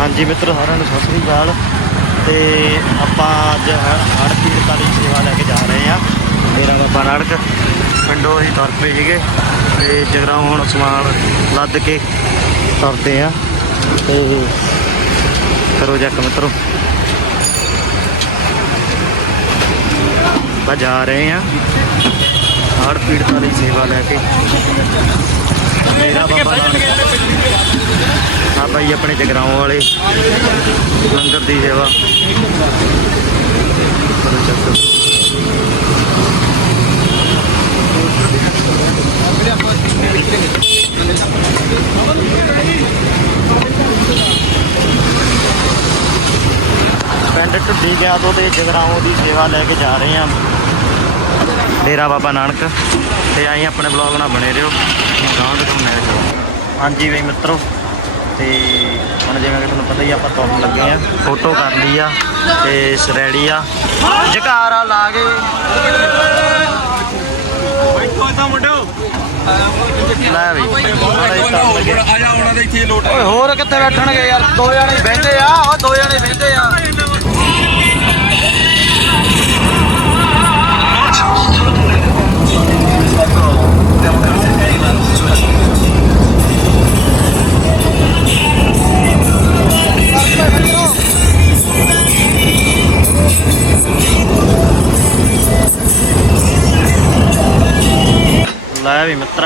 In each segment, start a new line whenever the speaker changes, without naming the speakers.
ਹਾਂਜੀ ਮਿੱਤਰ, ਸਾਰਿਆਂ ਨੂੰ ਸਤਿ ਸ੍ਰੀ ਅਕਾਲ। ਤੇ ਆਪਾਂ ਅੱਜ ਹੜ ਪੀੜਤਾਂ ਦੀ ਸੇਵਾ ਲੈ ਕੇ ਜਾ ਰਹੇ ਆ ਮੇਰਾ ਬਾਬਾ ਨਾਨਕ, ਪਿੰਡੋਂ ਅਸੀਂ ਤੁਰ ਪਏ ਸੀਗੇ। ਤੇ ਜਗਰਾ ਹੁਣ ਸਮਾਨ ਲੱਦ ਕੇ ਤੁਰਦੇ ਆ ਤੇ ਕਰੋ ਜੱਕ ਮਿੱਤਰੋ। ਆਪਾਂ ਜਾ ਰਹੇ ਆ ਹੜ ਪੀੜਤਾਂ ਦੀ ਸੇਵਾ ਲੈ ਕੇ। ਮੇਰਾ ਬਾਬਾ ਨਾਨਕ ਆ ਭਾਈ ਆਪਣੇ ਜਗਰਾਉਂ ਵਾਲੇ। ਲੰਗਰ ਦੀ ਸੇਵਾ। ਪਿੰਡ ਢੁੱਡੀ ਗਿਆ ਤੋਂ ਤੇ ਜਗਰਾਉਂ ਦੀ ਸੇਵਾ ਲੈ ਕੇ ਜਾ ਰਹੇ ਆ ਡੇਰਾ ਬਾਬਾ ਨਾਨਕ। ਤੇ ਆਈ ਆਪਣੇ ਬਲੌਗ ਨਾਲ ਬਣੇ ਰਹੋ। ਗਾਂ ਦੇ ਕੰਮ ਮੇਰੇ ਹਾਂਜੀ ਵੀ ਮਿੱਤਰੋ। ਤੇ ਹੁਣ ਜਿਵੇਂ ਕਿ ਤੁਹਾਨੂੰ ਪਤਾ ਹੀ ਆ, ਆਪਾਂ ਤੁਰਨ ਲੱਗੇ ਆ। ਫੋਟੋ ਕਰ ਲਈ ਆ ਤੇ ਰੈਡੀ ਆ। ਜਕਾਰਾ ਲਾ ਕੇ। ਲੈ ਬਈ ਹੁਣ ਅਸੀਂ ਤੁਰਨ ਲੱਗੇ।
ਜਾ ਉਹਨਾਂ ਦੇ ਇੱਥੇ ਲੋਟ
ਓਏ ਹੋਰ ਕਿੱਥੇ ਬੈਠਣਗੇ ਯਾਰ? ਦੋ ਜਣੇ ਬਹਿੰਦੇ ਆ ਉਹ ਦੋ ਜਣੇ ਬਹਿੰਦੇ ਆ।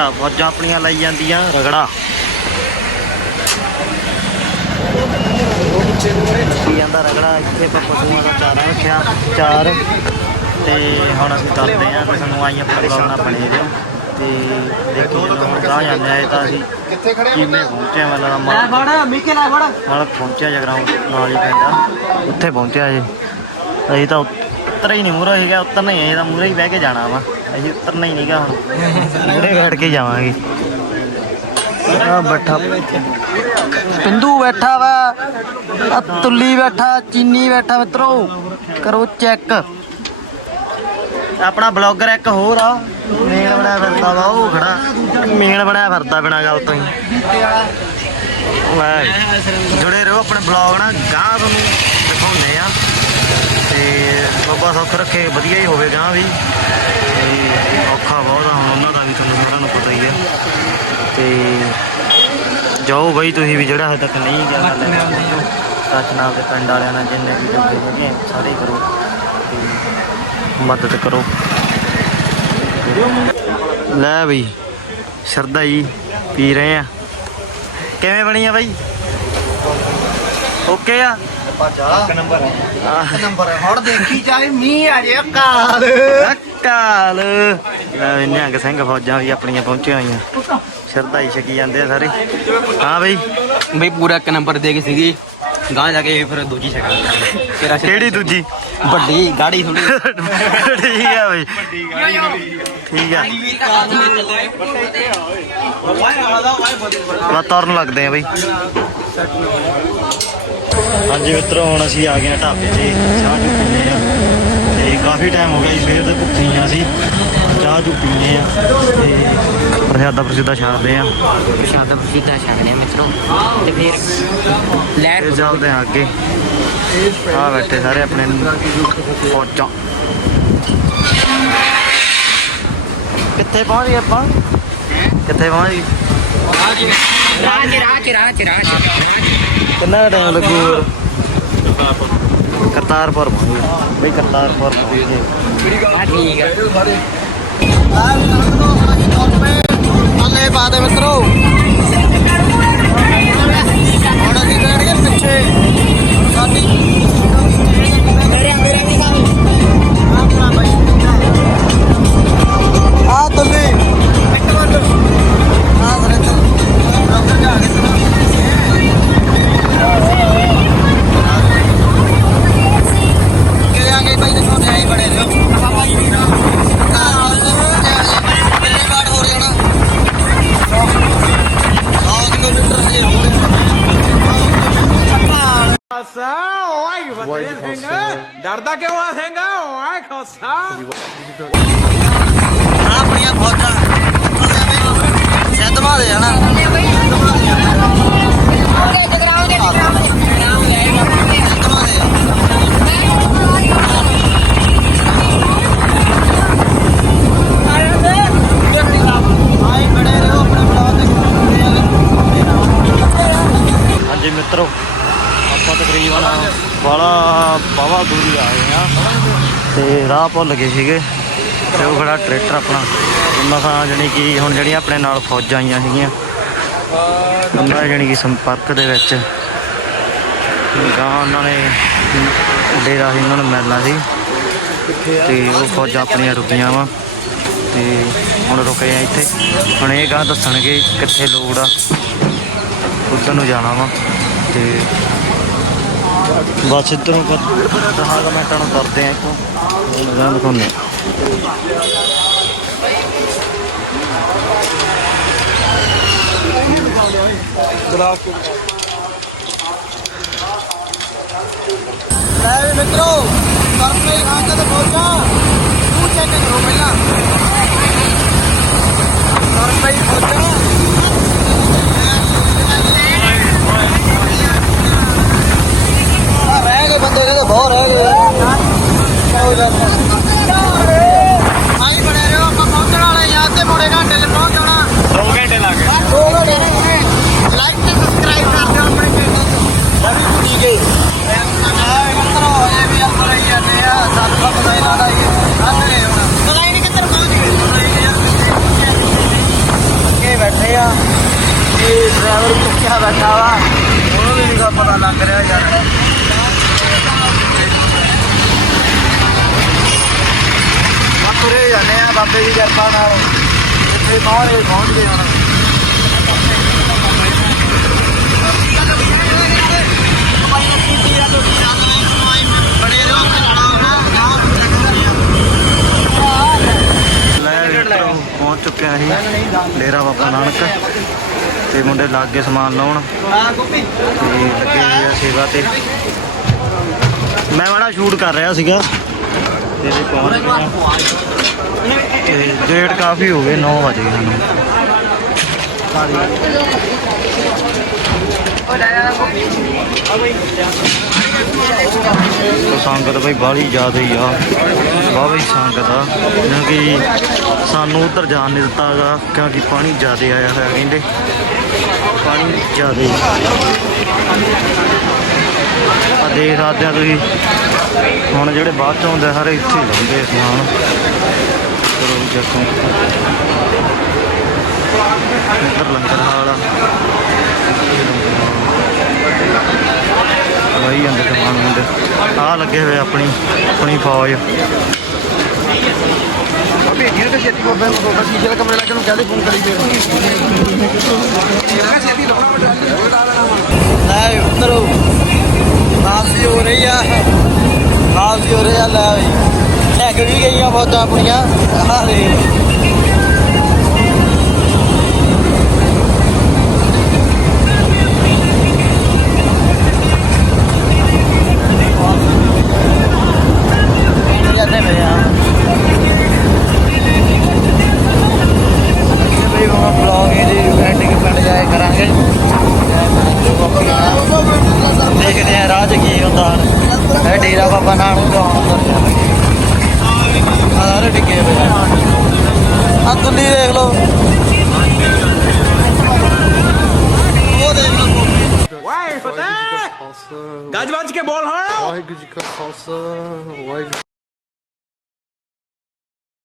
ਮਿੱਤਰਾ ਫੌਜਾਂ ਆਪਣੀਆਂ ਲਾਈ ਜਾਂਦੀਆਂ ਰਗੜਾ। ਕੀ ਜਾਂਦਾ ਰਗੜਾ ਇੱਥੇ ਆਪਾਂ ਪਸ਼ੂਆਂ ਦਾ ਚਾਰਾ ਰੱਖਿਆ ਚਾਰ। ਤੇ ਹੁਣ ਅਸੀਂ ਕਰਦੇ ਆਂ ਤੇ ਸਾਨੂੰ ਆਈਆਂ ਪਰਵਾਨਾ ਬਣੇ ਰਿਓ ਤੇ ਦੇਖੋ ਜਦੋਂ ਗਾਂ ਜਾਂਦੇ ਆਏ ਤਾਂ ਅਸੀਂ
ਕਿੱਥੇ ਖੜੇ
ਕਿਵੇਂ ਪਹੁੰਚਿਆ ਮਤਲਬ ਮਲ
ਫੜ ਮਿੱਕੇ ਲੈ ਫੜ।
ਮਲ ਪਹੁੰਚਿਆ ਜਗਰਾਉਂ ਨਾਲ ਹੀ ਪੈਂਦਾ ਉੱਥੇ ਪਹੁੰਚਿਆ ਜੀ ਅਸੀਂ ਤਾਂ ਉੱਤਰ ਹੀ ਨਹੀਂ ਮੂਹਰੇ ਸੀਗਾ ਉੱਤਰਨਾ ਹੀ ਹੈ, ਇਹ ਤਾਂ ਮੂਹਰੇ ਹੀ ਬਹਿ ਕੇ ਜਾਣਾ ਵਾ। ਅਸੀਂ ਉਤਰਨਾ ਹੀ ਨਹੀਂਗਾ ਹੁਣ। ਮੂਹਰੇ ਬੈਠ ਕੇ ਜਾਵਾਂਗੇ। ਆ ਬੱਠਾ।
ਪਿੰਦੂ ਬੈਠਾ ਵਾ ਆ ਤੁੱਲੀ ਬੈਠਾ, ਚੀਨੀ ਬੈਠਾ ਮਿੱਤਰੋ। ਕਰੋ ਚੈੱਕ।
ਆਪਣਾ ਬਲੌਗਰ ਇੱਕ ਹੋਰ ਆ। ਮੇਨ ਬਣਿਆ ਫਿਰਦਾ ਵਾ, ਉਹ ਖੜਾ। ਮੇਨ ਬਣਿਆ ਫਿਰਦਾ ਬਿਨਾ ਗੱਲ ਤੋਂ ਹੀ। ਲੈ, ਜੁੜੇ ਰਹੋ ਆਪਣੇ ਬਲੌਗ ਨਾਲ ਗਾਂ ਤੁਹਾਨੂੰ ਦਿਖਾਉਂਦੇ ਆ। ਤੇ ਬਾਬਾ ਸੁੱਖ ਰੱਖੇ, ਵਧੀਆ ਹੀ ਹੋਵੇ ਗਾਂ ਵੀ। ਤੇ ਔਖਾ ਬਹੁਤ ਆ ਹੁਣ ਉਹਨਾਂ ਦਾ ਵੀ ਤੁਹਾਨੂੰ ਸਾਰਿਆਂ ਨੂੰ ਪਤਾ ਹੀ ਆ। ਤੇ ਜਾਓ ਬਈ ਤੁਸੀਂ ਵੀ ਜਿਹੜਾ ਹਜੇ ਤੱਕ ਨਹੀਂ ਗਿਆ ਟੱਚ ਨਾਲ। ਦੇ ਪਿੰਡ ਵਾਲਿਆਂ ਨਾਲ ਜਿੰਨੇ ਵੀ ਜੁੜੇ ਹੈਗੇ ਸਾਰੇ ਕਰੋ। ਤੇ ਮਦਦ ਕਰੋ। ਲੈ ਬਈ ਸ਼ਰਦਾ ਜੀ ਪੀ ਰਹੇ ਆ। ਕਿਵੇਂ ਬਣੀ ਆ ਬਾਈ? ਓਕੇ ਆ?
ਇੱਕ ਨੰਬਰ ਹੈ
ਆਹ,
ਨੰਬਰ ਹੈ ਹੁਣ ਦੇਖੀ ਜਾਏ ਮੀਂਹ ਆ ਜੇ ਕਾਲ।
ਕਾਲ। ਲੈ ਨਿਹੰਗ ਸਿੰਘ ਫੌਜਾਂ ਵੀ ਆਪਣੀਆਂ ਪਹੁੰਚੀਆਂ ਹੋਈਆਂ। ਸ਼ਰਦਾ ਹੀ ਛਕੀ ਜਾਂਦੇ ਆ ਸਾਰੇ। ਹਾਂ ਬਈ।
ਬਈ ਪੂਰਾ ਇੱਕ ਨੰਬਰ ਦੇ ਕੇ ਸੀਗੀ। ਗਾਂ ਜਾ ਕੇ ਫਿਰ ਦੂਜੀ ਛਕਾ ਤੇਰਾ
ਕਿਹੜੀ ਦੂਜੀ?
ਵੱਡੀ ਗਾੜੀ ਥੋੜੀ
ਠੀਕ ਆ ਬਈ। ਠੀਕ ਆ। ਬਾ ਤੁਰਨ ਲੱਗਦੇ ਆ ਬਈ। ਹਾਂਜੀ ਮਿੱਤਰੋ ਹੁਣ ਅਸੀਂ ਆ ਗਏ ਆ ਢਾਬੇ ਤੇ। ਚਾਹ ਚੂ ਪੀਂਦੇ ਆ। ਕਾਫੀ ਟਾਈਮ ਹੋ ਗਿਆ ਜੀ ਸਵੇਰ ਦੇ ਭੁੱਖੇ ਆ ਅਸੀਂ। ਚਾਹ ਚੂ ਪੀਂਦੇ ਆ ਤੇ ਪ੍ਰਸ਼ਾਦਾ ਪ੍ਰਸ਼ਾਦਾ ਛਕਦੇ ਆ।
ਸ਼ਾਦਾ ਪ੍ਰਸਿੱਧਾ ਛਕਦੇ ਆ ਮਿੱਤਰੋ। ਤੇ ਫਿਰ ਲੈ
ਤੇ ਚੱਲਦੇ ਆ ਅੱਗੇ। ਆ ਬੈਠੇ ਸਾਰੇ ਆਪਣੇ ਫੌਜਾਂ। ਕਿੱਥੇ ਪਹੁੰਚ ਗਏ ਆਪਾਂ? ਕਿੱਥੇ ਪਹੁੰਚ ਗਏ?
ਰਾਜ ਰਾਜ ਰਾਜ ਰਾਜ
ਕਿੰਨਾ ਟਾਈਮ ਲੱਗੂ? ਕਰਤਾਰਪੁਰ ਗਏ। ਬਈ ਕਰਤਾਰਪੁਰ ਗਏ।
ਆ ਠੀਕ ਆ।
ਥੱਲੇ ਪਾ ਦੇ ਮਿੱਤਰੋ। ਹੁਣ ਅਸੀਂ ਬੈਠ ਗਏ ਪਿੱਛੇ। ਆ ਆਪਣੀਆਂ ਫੌਜਾਂ ਸਿੱਧ ਮਾਰੇ ਹਨਾ
ਜਗਰਾਉਂ ਦੇ ਜਗਰਾਉਂ
ਦੇ ਨਾਮ ਲੈ ਲਓ ਸਿੱਧ ਮਾਰੇ ਭੁੱਲ ਗਏ ਸੀਗੇ ਤੇ ਉਹ ਖੜਾ ਟਰੈਕਟਰ ਆਪਣਾ ਮਸਾਂ ਜਾਣੀ ਕਿ ਹੁਣ ਜਿਹੜੀਆਂ ਆਪਣੇ ਨਾਲ ਫੌਜਾਂ ਆਈਆਂ ਸੀਗੀਆਂ ਉਹਨਾਂ ਜਾਣੀ ਕਿ ਸੰਪਰਕ ਦੇ ਵਿੱਚ। ਗਾਂ ਉਹਨਾਂ ਨੇ ਡੇਰਾ ਸੀ ਉਹਨਾਂ ਨੂੰ ਮਿਲਣਾ ਸੀ ਤੇ ਉਹ ਫੌਜਾਂ ਆਪਣੀਆਂ ਰੁਕੀਆਂ ਵਾ ਤੇ ਹੁਣ ਰੁਕੇ ਆ ਇੱਥੇ। ਹੁਣ ਇਹ ਗਾਂ ਦੱਸਣਗੇ ਕਿੱਥੇ ਲੋੜ ਆ, ਉੱਧਰ ਨੂੰ ਜਾਣਾ ਵਾ ਤੇ ਬਸ ਇੱਧਰ ਦਹਾਂ ਕੁ ਮਿੰਟਾਂ ਨੂੰ ਕਰਦੇ ਆ ਇੱਥੋਂ ਉਹਨਾਂ ਦਿਖਾਉਂਦੇ। ਆ
ਲੈ ਵੀ ਮਿੱਤਰੋ ਕਰਪੇ ਖਾਂ ਤੇ ਪਹੁੰਚਾ। ਤੂੰ ਚੈੱਕ ਕਰੋ ਪਹਿਲਾਂ। ਕਰਪੇ ਪਹੁੰਚਾ ਆ ਰਹਿ ਗਏ ਬੰਦੇ ਇਹਦੇ ਬਹੁਤ ਰਹਿ ਗਏ ਕੋਈ ਗੱਲ ਆਈ ਬਣੇ ਰਹੋ ਆਪਾਂ ਪਹੁੰਚਣ ਵਾਲੇ ਜਾਂ ਤੇ ਮੋੜੇ ਘੰਟੇ ਚ ਪਹੁੰਚ ਜਾਣਾ 2 ਘੰਟੇ ਲੱਗ ਗਏ 2 ਘੰਟੇ ਲਾਈਕ ਤੇ ਸਬਸਕ੍ਰਾਈਬ ਕਰ ਦਿਓ ਆਪਣੇ ਚੈਨਲ ਨੂੰ ਰਵੀ ਕੁੜੀ ਕੇ ਆਏ ਮਿੱਤਰੋ ਇਹ ਵੀ ਅੰਦਰ ਹੀ ਜਾਂਦੇ ਆ ਸਾਨੂੰ ਤਾਂ ਪਤਾ ਹੀ ਲੱਗਦਾ ਇਹ ਆਂਦੇ ਹੁਣ ਪਤਾ ਹੀ ਨਹੀਂ ਕਿੱਧਰ ਪਹੁੰਚ ਗਏ ਪਤਾ ਹੀ ਨਹੀਂ ਯਾਰ ਅੱਗੇ ਬੈਠੇ ਆ ਇਹ ਡਰਾਈਵਰ ਪਿੱਛੇ ਬੈਠਾ ਵਾ ਉਹਨੂੰ ਵੀ ਨਹੀਂ ਪਤਾ ਲੱਗ ਰਿਹਾ ਯਾਰ ਤੁਰੇ ਜਾਂਦੇ ਆ ਬਾਬੇ ਦੀ ਕਿਰਪਾ ਨਾਲ ਜਿੱਥੇ ਪਹੁੰਚੇ ਪਹੁੰਚ ਗਏ ਹੁਣ
ਲੈ। ਮਿੱਤਰੋ ਪਹੁੰਚ ਚੁੱਕੇ ਆ ਅਸੀਂ। ਡੇਰਾ ਬਾਬਾ ਨਾਨਕ। ਤੇ ਮੁੰਡੇ ਲੱਗ ਸਮਾਨ ਲਾਉਣ। ਤੇ ਲੱਗੇ ਹੋਏ ਆ ਸੇਵਾ ਤੇ। ਮੈਂ ਮਾੜਾ ਸ਼ੂਟ ਕਰ ਰਿਹਾ ਸੀਗਾ। ਤੇ ਅਸੀਂ ਪਹੁੰਚ ਗਏ ਤੇ ਡੇਟ ਕਾਫੀ ਹੋ ਗਏ 9 ਵਜੇ ਸਾਨੂੰ ਸੰਗਤ ਬਈ ਬਾਹਲੀ ਜ਼ਿਆਦਾ ਹੀ ਆ। ਵਾਹਵਾ ਹੀ ਸੰਗਤ ਆ। ਕਿਉਂਕਿ ਸਾਨੂੰ ਉਧਰ ਜਾਣ ਨਹੀਂ ਦਿੱਤਾ ਗਾ ਕਿਉਂਕਿ ਪਾਣੀ ਜ਼ਿਆਦਾ ਆਇਆ ਹੋਇਆ ਕਹਿੰਦੇ। ਪਾਣੀ ਜ਼ਿਆਦਾ। ਆ ਦੇਖ ਸਕਦੇ ਆ ਤੁਸੀਂ। ਹੁਣ ਜਿਹੜੇ ਬਾਅਦ ਚ ਆਉਂਦੇ ਸਾਰੇ ਇੱਥੇ ਹੀ ਲਾਉਂਦੇ ਆ ਸਮਾਨ। ਚਲੋ ਜੀ ਚੱਕੋ ਇੱਧਰ ਲੰਗਰ ਹਾਲ ਆ। ਵਾਈ ਜਾਂਦੇ ਸਮਾਨ ਮੁੰਡੇ ਆ ਲੱਗੇ ਹੋਏ ਆਪਣੀ ਆਪਣੀ ਫੌਜ।
ਅਬੇ ਗਿਰ ਕੇ ਛੇਤੀ ਬਾਬੇ ਨੂੰ ਬਾਬਾ ਸ਼ੀਸ਼ੇ ਦਾ ਕਮਰੇ ਲਾ ਕੇ ਨੂੰ ਕਹਦੇ ਫੋਨ ਕਰੀ ਦੇ ਲੈ ਉਤਰੋ ਵਾਪਸੀ ਹੋ ਰਹੀ ਆ। ਵਾਪਸੀ ਹੋ ਰਹੀ ਲੈ ਬਈ ਲੈ ਕੇ ਵੀ ਗਈਆਂ ਫੌਜਾਂ ਆਪਣੀਆਂ। ਆ ਦੇ
So.